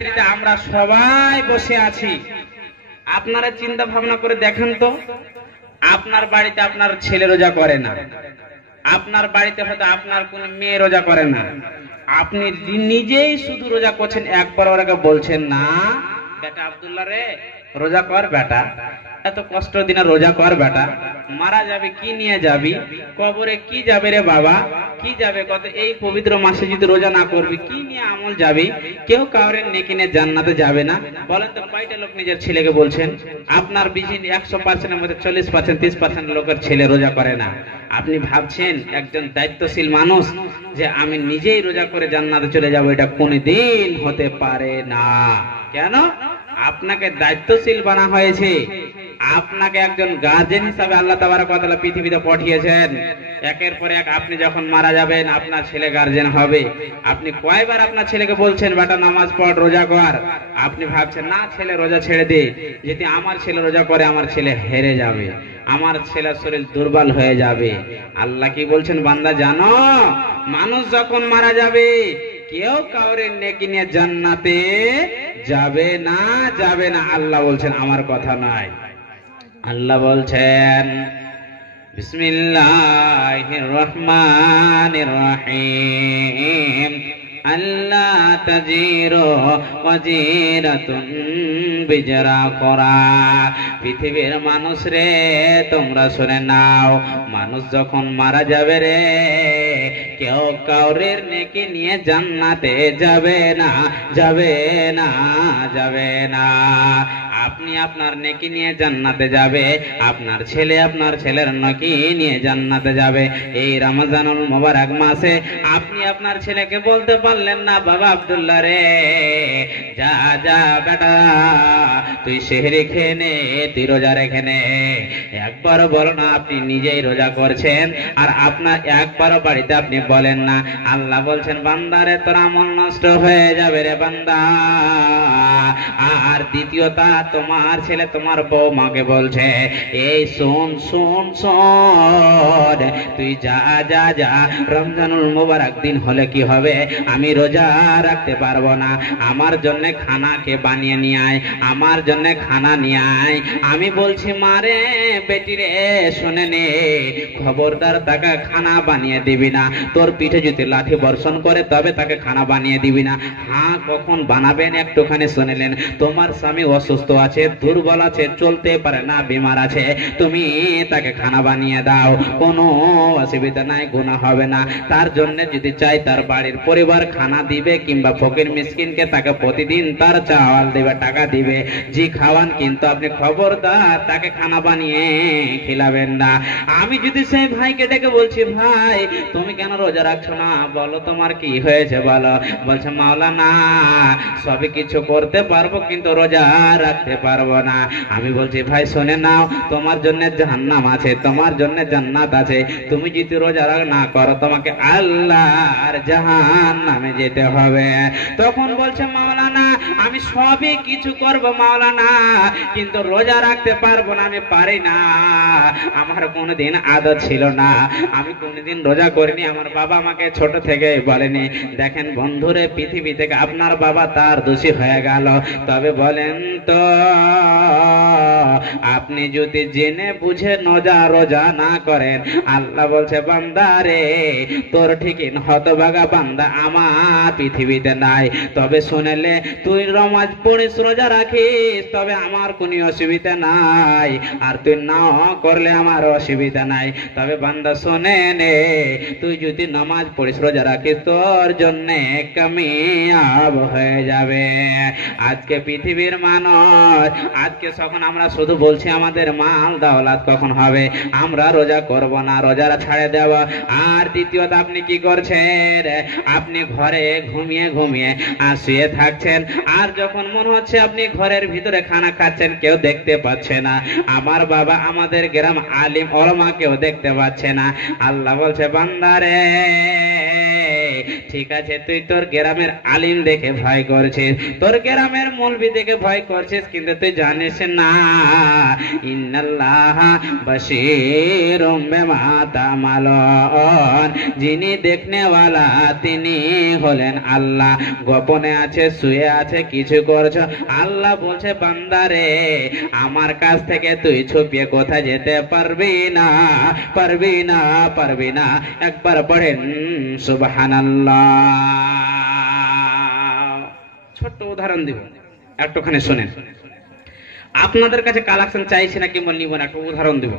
আমরা সবাই বসে আছি, আপনারা চিন্তা ভাবনা করে দেখেন তো, আপনার বাড়িতে আপনার ছেলে রোজা করে না, আপনার বাড়িতে হয়তো আপনার কোন মেয়ে রোজা করে না, আপনি নিজেই শুধু রোজা করছেন, একবার ওরাকে বলছেন না বেটা আব্দুল্লাহ রে রোজা কর বেটা, এত কষ্ট দিনে রোজা কর বেটা, মারা যাবে কি নিয়ে যাবি, কবরে কি যাবে রে বাবা, কি যাবে কত, এই পবিত্র মাসে যদি রোজা না করবি কি নিয়ে আমল যাবি, কেউ কাউরে নেকি নিয়ে জান্নাতে যাবে না। বলেন তো কয়টা লোক নিজের ছেলেকে বলছেন? আপনার বিজি 100%-এর মধ্যে 40%, 30% লোকের ছেলে রোজা করে না। আপনি ভাবছেন একজন দায়িত্বশীল মানুষ যে আমি নিজেই রোজা করে জান্নাতে চলে যাব, এটা কোনদিন হতে পারে না। কেন? আপনাকে দায়িত্বশীল বানা হয়েছে, আপনাকে একজন গার্জেন হিসাবে আল্লাহ তাবারক ওয়া তাআলা পৃথিবীতে পাঠিয়েছেন। একের পর এক আপনি যখন মারা যাবেন আপনার ছেলে গার্জেন হবে। আপনি কয়বার আপনার ছেলেকে বলছেন বেটা নামাজ পড় রোজা কর, আপনি ভাবছেন না ছেলে রোজা ছেড়ে দে, যদি আমার ছেলে রোজা করে আমার ছেলে হেরে যাবে, আমার ছেলের শরীর দুর্বল হয়ে যাবে। আল্লাহ কি বলছেন বান্দা জানো, মানুষ যখন মারা যাবে কেউ কাউরে নেকি নিয়ে জান্নাতে যাবে না, যাবে না। আল্লাহ বলছেন, আমার কথা নয়। আল্লাহ বলছেন বিসমিল্লাহির রহমানির রহিম, আল্লাহ তাজিরু ওয়াজিরাতুন বিজরা করা। পৃথিবীর মানুষ রে তোমরা শুনে নাও, মানুষ যখন মারা যাবে রে কেউ কাউরের নেকি নিয়ে জান্নাতে যাবে না, যাবে না, যাবে না। আপনি আপনার নেকি নিয়ে জান্নাতে যাবে, আপনার ছেলে আপনার ছেলের নেকি নিয়ে জান্নাতে যাবে। এই রমজানুল মুবারক মাসে আপনি আপনার ছেলেকে বলতে পারলেন না বাবা আব্দুল্লাহ রে যা যা বেটা তুই সেহরি খেয়ে নে, তুই রোজা রেখে নে। একবারও বলো না, আপনি নিজেই রোজা করছেন আর আপনার একবারও বাড়িতে আপনি বলেন না। আল্লাহ বলছেন বান্দারে তোর আমল নষ্ট হয়ে যাবে রে বান্দা। আর দ্বিতীয়টা, তোমার ছেলে তোমার বউ মাকে বলছে এই শোন শোন শোন, তুই যা যা যা, রমজানুল মুবারক দিন হলে কি হবে, আমি রোজা রাখতে পারবো না, আমার জন্য খানা কে বানিয়ে নিয়ে আয়, আমার জন্য খানা নিয়ে আয়। আমি বলছি মারে বেটি রে শুনে নে, খবরদার তাকে খানা বানিয়ে দিবি না, তোর পিঠে যদি লাঠি বর্ষণ করে তবে তাকে খানা বানিয়ে দিবি না। হ্যাঁ কখন বানাবেন একটুখানি শুনেলেন, তোমার স্বামী অসুস্থ আছে, দুর্বল আছে, চলতে পারে না, বিমার আছে, তুমি তাকে খানা বানিয়ে দাও, কোনো অসুবিধা নাই, গুনাহ হবে না। তার জন্য যদি চাই তার বাড়ির পরিবার খানা দিবে, কিংবা ফকির মিসকিনকে তাকে প্রতিদিন তার চাওয়াল দিবে, টাকা দিবে, জি খাওয়ান, কিন্তু আপনি খবরদার তাকে খানা বানিয়ে খিলাবেন না। আমি যদি সেই ভাইকে ডেকে বলছি ভাই তুমি কেন রোজা রাখছো না, বলো তোমার কি হয়েছে বলো, বলছে মাওলানা সবই কিছু করতে পারবো কিন্তু রোজা রাখতে পারবো না। আমি বলছি ভাই শুনে নাও, তোমার জন্য জাহান্নাম আছে, তোমার জন্য জান্নাত আছে, তুমি যদি রোজা না করো তোমাকে আল্লাহর জাহান্নামে যেতে হবে। তখন বলছে মাওলানা আমি সবই কিছু করব মাওলানা, কিন্তু রোজা রাখতে পারবো না, আমি পারি না, আমার কোনোদিন আদত ছিল না, আমি কোনোদিন রোজা করিনি, আমার বাবা আমাকে ছোট থেকে বলেনি। দেখেন বন্ধুরে, পৃথিবী থেকে আপনার বাবা তার দোষী হয়ে গেল, তবে বলেন তো আপনি যদি জেনে বুঝে রোজা না করেন, আল্লাহ বলছে বান্দা রে তোর ঠিকই হতভাগা বান্দা আমার পৃথিবীতে নাই। তবে শুনেলে তুই নামাজ পড়িস রোজা রাখিস তবে আমার কোনো অসুবিধা নাই, আর তুই না করলে আমার অসুবিধা নাই। তবে বান্দা শুনে নে, তুই যদি নামাজ পড়িস রোজা রাখিস তোর জন্য কামিয়াব হয়ে যাবে। আজকে পৃথিবীর মানুষ, আজকে যখন আমরা শুধু বলছি আমাদের মাল দাওলাত কখন হবে, আমরা রোজা করব না, রোজারা ছাড়ে দেব। আর দ্বিতীয়ত আপনি কি করছেন, আপনি ঘরে ঘুমিয়ে ঘুমিয়ে শুয়ে থাকছেন, আর যখন মনে হচ্ছে আপনি ঘরের ভিতরে খানা খাচ্ছেন কেউ দেখতে পাচ্ছে না। আমার বাবা আমাদের গ্রাম আলিম ওলামা কেউ দেখতে পাচ্ছে না। আল্লাহ বলছে বান্দারে ঠিক আছে, তুই তোর গ্রামের আলিম দেখে ভয় করছিস, তোর গ্রামের মৌলবি দেখে ভয় করছিস, কিন্তু তুই জানিস না ইন্নাল্লাহা বাশীরুম বিমা তা'মালুন, যিনি দেখনেওয়ালা তিনি হলেন আল্লাহ। গোপনে আছে, শুয়ে আছে, কিছু করছো, আল্লাহ বলছে বান্দারে আমার কাছ থেকে তুই ছুপিয়ে কোথায় যেতে পারবি না, পারবি না, পারবি না। একবার পড়েন সুবহানাল্লাহ। ছোট্ট উদাহরণ দিব, একটুখানি শুনেন। আপনাদের কাছে কালেকশন চাইছি না কিংবা নিব না, একটু উদাহরণ দিব।